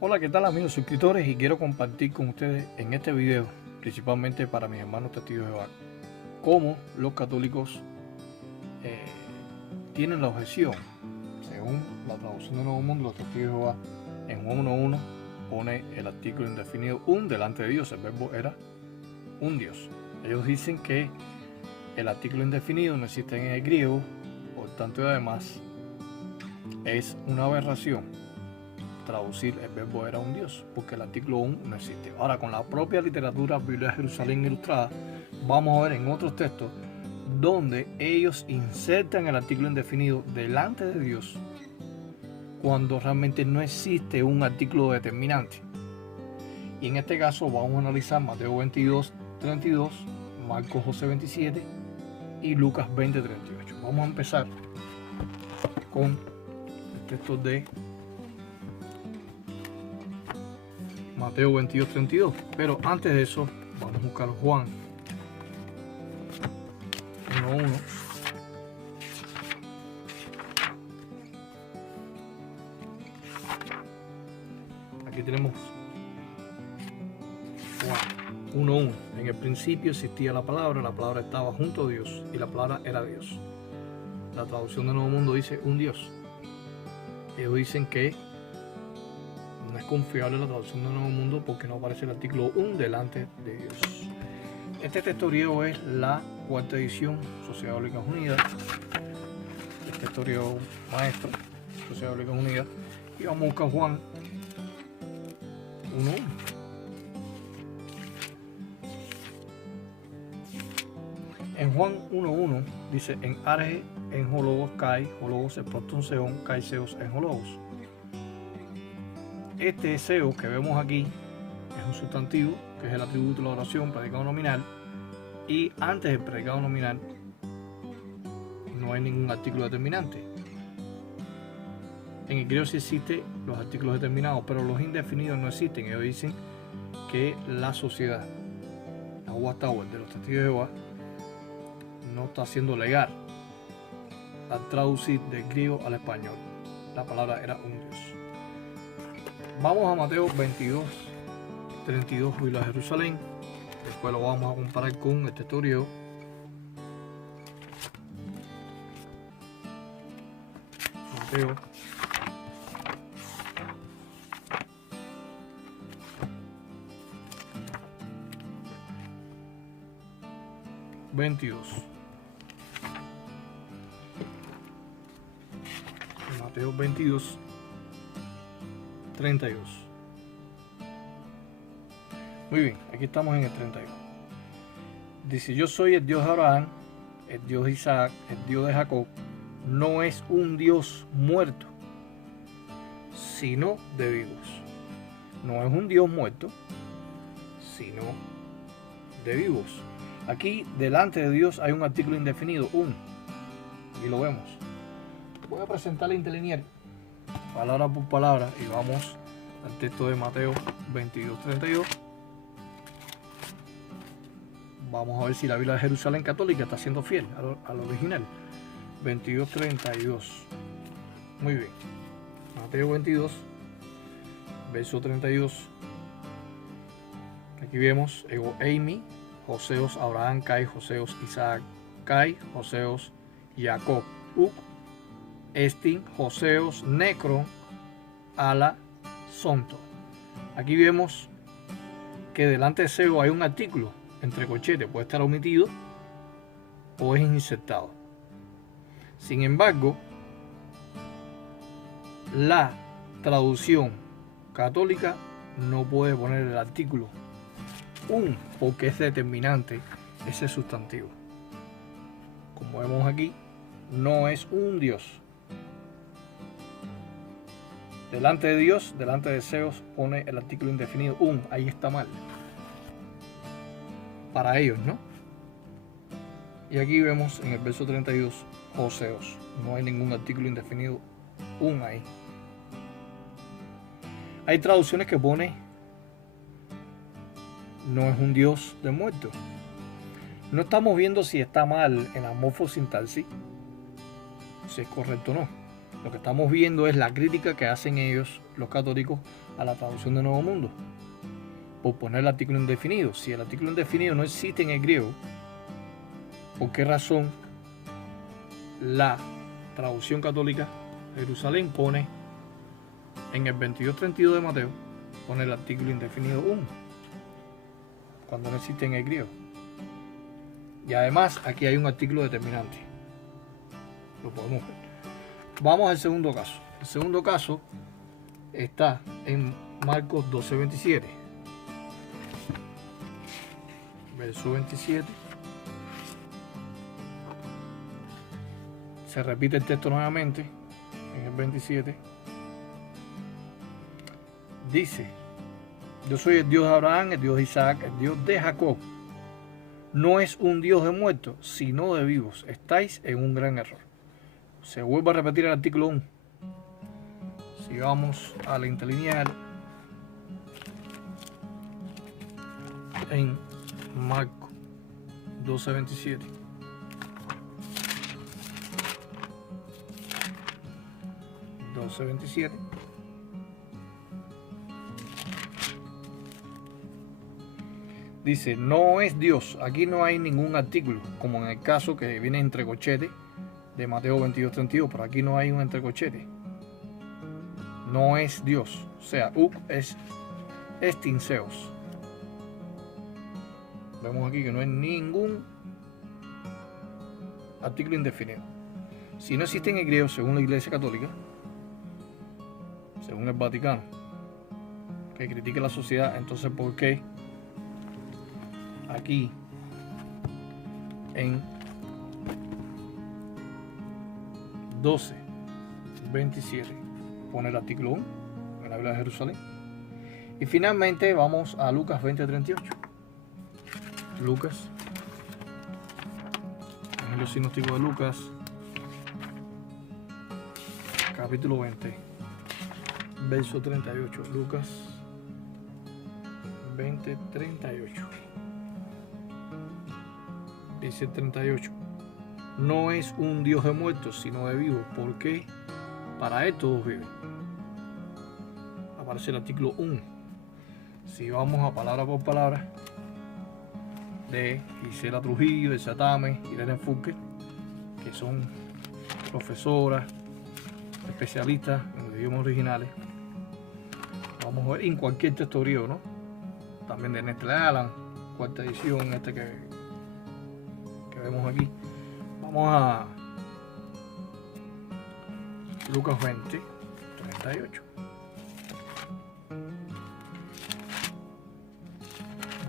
Hola, ¿qué tal amigos suscriptores? Y quiero compartir con ustedes en este video, principalmente para mis hermanos testigos de Jehová, cómo los católicos eh, tienen la objeción. Según la traducción de Nuevo Mundo, los testigos de Jehová en Juan 1.1 pone el artículo indefinido un delante de Dios. El verbo era un Dios. Ellos dicen que el artículo indefinido no existe en el griego, por tanto y además es una aberración traducir el verbo era un Dios, porque el artículo un no existe. Ahora, con la propia literatura Biblia de Jerusalén Ilustrada, vamos a ver en otros textos donde ellos insertan el artículo indefinido delante de Dios cuando realmente no existe un artículo determinante. Y en este caso vamos a analizar Mateo 22:32, Marcos 12:27 y Lucas 20:38. Vamos a empezar con el texto de Mateo 22:32, pero antes de eso vamos a buscar Juan 1.1. Aquí tenemos Juan 1.1. En el principio existía la palabra estaba junto a Dios y la palabra era Dios. La traducción de Nuevo Mundo dice un Dios. Ellos dicen que no es confiable la traducción de Nuevo Mundo porque no aparece el artículo un delante de Dios. Este texto griego es la cuarta edición, Sociedad Bíblica Unida. El texto griego maestro, Sociedad Bíblica Unida. Y vamos a buscar Juan 1.1. En Juan 1.1 dice: en arge, en hologos kai, hologos es protonseon, kai seos en hologos. Este seos que vemos aquí es un sustantivo, que es el atributo de la oración, predicado nominal, y antes del predicado nominal no hay ningún artículo determinante. En el griego sí existen los artículos determinados, pero los indefinidos no existen. Ellos dicen que la sociedad, la Watchtower de los testigos de Jehová, no está siendo legal al traducir del griego al español. La palabra era un Dios. Vamos a Mateo 22:32, Biblia de Jerusalén. Después lo vamos a comparar con el texto griego. Mateo 22. Mateo 22:32. Muy bien, aquí estamos en el 32. Dice: yo soy el Dios de Abraham, el Dios de Isaac, el Dios de Jacob. No es un Dios muerto, sino de vivos. No es un Dios muerto, sino de vivos. Aquí delante de Dios hay un artículo indefinido, un, y lo vemos. Voy a presentar la interlineal palabra por palabra y vamos al texto de Mateo 22:32. Vamos a ver si la Biblia de Jerusalén Católica está siendo fiel al original. 22:32. Muy bien. Mateo 22, verso 32. Aquí vemos Ego Eimi, Joseos Abraham Kai, Joseos Isaac Kai, Joseos Jacob Uk, Estin, Joseos Necron, Ala Sonto. Aquí vemos que delante de Seo hay un artículo entre corchetes, puede estar omitido o es insertado. Sin embargo, la traducción católica no puede poner el artículo un porque es determinante ese sustantivo. Como vemos aquí, no es un Dios. Delante de Dios, delante de Zeus, pone el artículo indefinido un, ahí está mal. Para ellos, ¿no? Y aquí vemos en el verso 32, Joseos. No hay ningún artículo indefinido un ahí. Hay traducciones que pone no es un Dios de muertos. No estamos viendo si está mal en la morfosintaxis, si es correcto o no. Lo que estamos viendo es la crítica que hacen ellos, los católicos, a la traducción de Nuevo Mundo, por poner el artículo indefinido. Si el artículo indefinido no existe en el griego, ¿por qué razón la traducción católica de Jerusalén pone en el 22:32 de Mateo, pone el artículo indefinido cuando no existe en el griego? Y además aquí hay un artículo determinante. Lo podemos ver. Vamos al segundo caso. El segundo caso está en Marcos 12:27. Verso 27. Se repite el texto nuevamente en el 27. Dice: yo soy el Dios de Abraham, el Dios de Isaac, el Dios de Jacob. No es un Dios de muertos, sino de vivos. Estáis en un gran error. Se vuelve a repetir el artículo 1. Si vamos a la interlineal en Marcos 12:27. Dice: no es Dios. Aquí no hay ningún artículo, como en el caso que viene entre corchetes de Mateo 22:32, pero aquí no hay un entrecochete. No es Dios. O sea, es estinseos. Vemos aquí que no hay ningún artículo indefinido. Si no existe en el griego, según la Iglesia Católica, según el Vaticano, que critica la sociedad, entonces ¿por qué aquí en 12:27 pone el artículo 1 en la Biblia de Jerusalén? Y finalmente vamos a Lucas 20:38. Lucas, Evangelio sinóptico de Lucas, capítulo 20, verso 38. Lucas 20:38. Dice el 38: no es un Dios de muertos, sino de vivos, porque para Él todos viven. Aparece el artículo 1. Si vamos a palabra por palabra, de Gisela Trujillo, de Satame y Irene Fulker, que son profesoras, especialistas en los idiomas originales, vamos a ver en cualquier texto griego, ¿no? También de Nestle Aland, cuarta edición, que vemos aquí. Vamos a Lucas 20:38.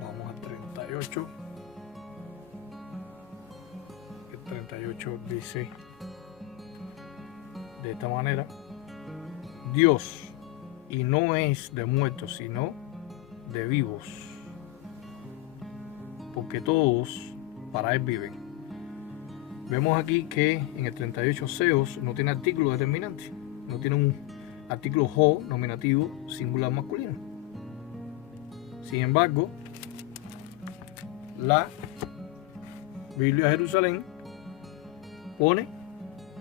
Vamos al 38. El 38 dice de esta manera: Dios, y no es de muertos, sino de vivos, porque todos para Él viven. Vemos aquí que en el 38 Zeus no tiene artículo determinante, no tiene un artículo ho nominativo singular masculino. Sin embargo, la Biblia de Jerusalén pone: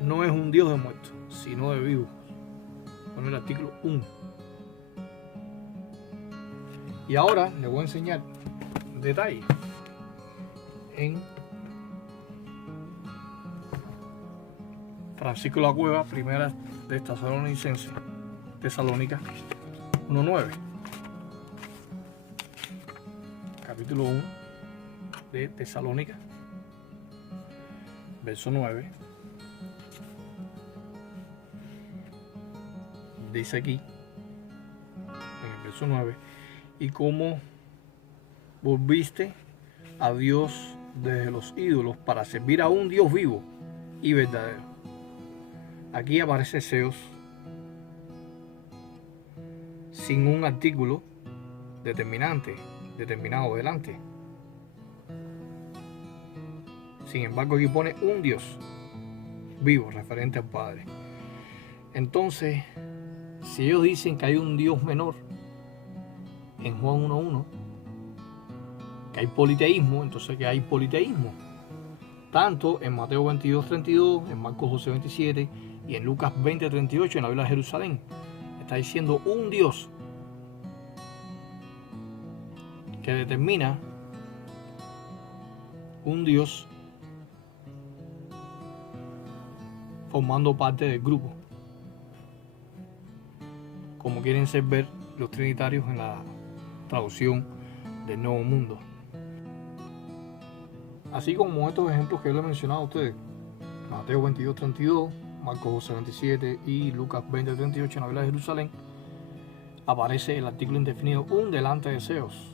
no es un Dios de muertos, sino de vivos. Pone el artículo 1. Y ahora les voy a enseñar detalles en Francisco La Cueva, primera de Tesalónica 1:9. Capítulo 1 de Tesalónica, verso 9. Dice aquí, en el verso 9: y cómo volviste a Dios desde los ídolos para servir a un Dios vivo y verdadero. Aquí aparece Zeus sin un artículo determinado delante. Sin embargo, aquí pone un Dios vivo, referente al Padre. Entonces, si ellos dicen que hay un Dios menor en Juan 1:1, que hay politeísmo, entonces que hay politeísmo tanto en Mateo 22:32, en Marcos 12:27, Y en Lucas 20:38, en la Biblia de Jerusalén, está diciendo un Dios que determina un Dios formando parte del grupo, como quieren ser ver los trinitarios en la traducción del Nuevo Mundo. Así como estos ejemplos que yo les he mencionado a ustedes, Mateo 22:32, Marcos 12:27 y Lucas 20:38 en la Biblia de Jerusalén, aparece el artículo indefinido un delante de Zeus.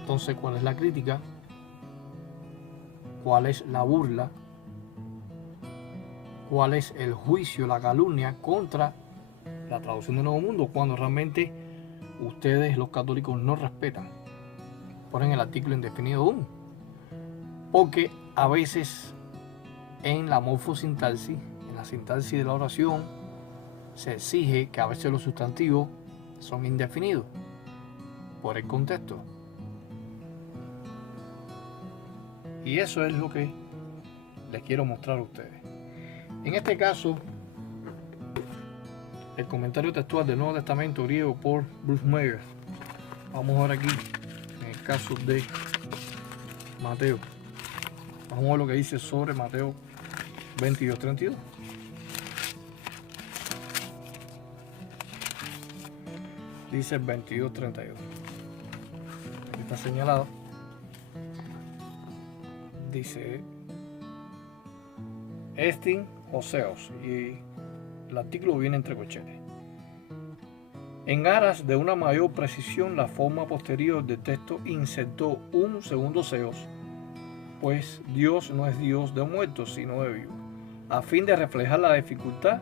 Entonces, ¿cuál es la crítica? ¿Cuál es la burla? ¿Cuál es el juicio, la calumnia contra la traducción del Nuevo Mundo, cuando realmente ustedes, los católicos, no respetan? Ponen el artículo indefinido un, porque a veces en la morfosintaxis, en la sintaxis de la oración, se exige que a veces los sustantivos son indefinidos por el contexto. Y eso es lo que les quiero mostrar a ustedes. En este caso, el comentario textual del Nuevo Testamento griego por Bruce Meyer. Vamos a ver aquí, en el caso de Mateo. Vamos a ver lo que dice sobre Mateo 22:32. Dice 22:32. Aquí está señalado. Dice Estin o Zeus, y el artículo viene entre corchetes. En aras de una mayor precisión, la forma posterior del texto insertó un segundo Zeus, pues Dios no es Dios de muertos, sino de vivos, a fin de reflejar la dificultad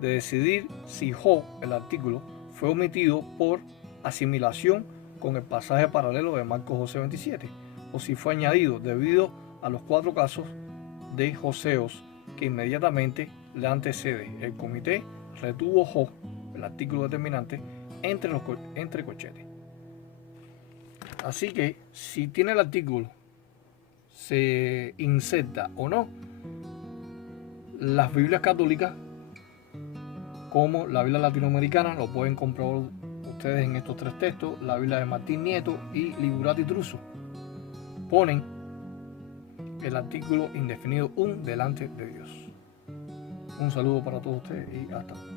de decidir si Jo, el artículo, fue omitido por asimilación con el pasaje paralelo de Marcos 12:27, o si fue añadido debido a los 4 casos de Joseos que inmediatamente le antecede. El comité retuvo Jo, el artículo determinante, entre corchetes. Así que si tiene el artículo, se inserta o no, las Biblias católicas, como la Biblia latinoamericana, lo pueden comprobar ustedes en estos 3 textos, la Biblia de Martín Nieto y Liburati Truso, ponen el artículo indefinido un delante de Dios. Un saludo para todos ustedes y hasta luego.